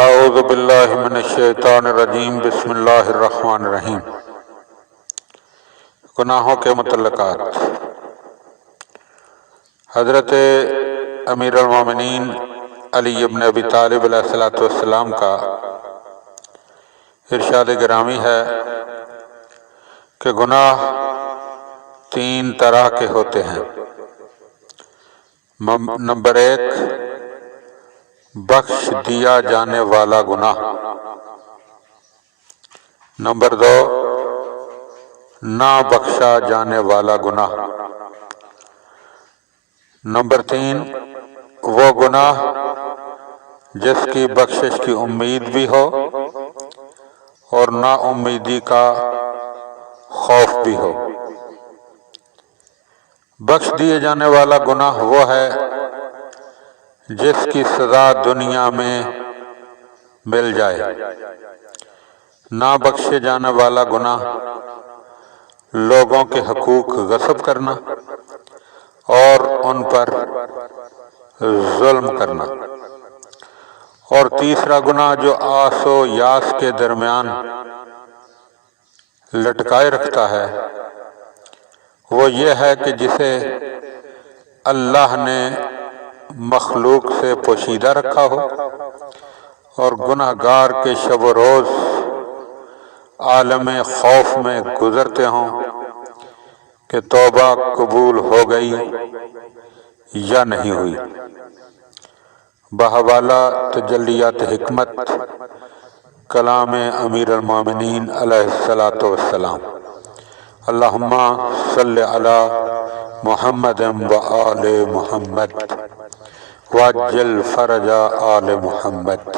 اعوذ باللہ من الشیطان الرجیم بسم اللہ الرحمن الرحیم۔ گناہوں کے متعلقات۔ حضرت امیر المومنین علی بن ابی طالب علیہ السلام کا ارشاد گرامی ہے کہ گناہ تین طرح کے ہوتے ہیں۔ نمبر 1، بخش دیا جانے والا گناہ۔ نمبر 2، نہ بخشا جانے والا گناہ۔ نمبر 3، وہ گناہ جس کی بخشش کی امید بھی ہو اور نا امیدی کا خوف بھی ہو۔ بخش دیے جانے والا گناہ وہ ہے جس کی سزا دنیا میں مل جائے۔ نہ بخشے جانے والا گناہ لوگوں کے حقوق غصب کرنا اور ان پر ظلم کرنا۔ اور تیسرا گناہ جو آس و یاس کے درمیان لٹکائے رکھتا ہے وہ یہ ہے کہ جسے اللہ نے مخلوق سے پوشیدہ رکھا ہو اور گناہ گار کے شب و روز عالم خوف میں گزرتے ہوں کہ توبہ قبول ہو گئی یا نہیں ہوئی۔ بحوالہ تجلیات حکمت کلام امیر المومنین علیہ السلام۔ اللہم صلی علی محمد و آل محمد وعجل فرج آل محمد۔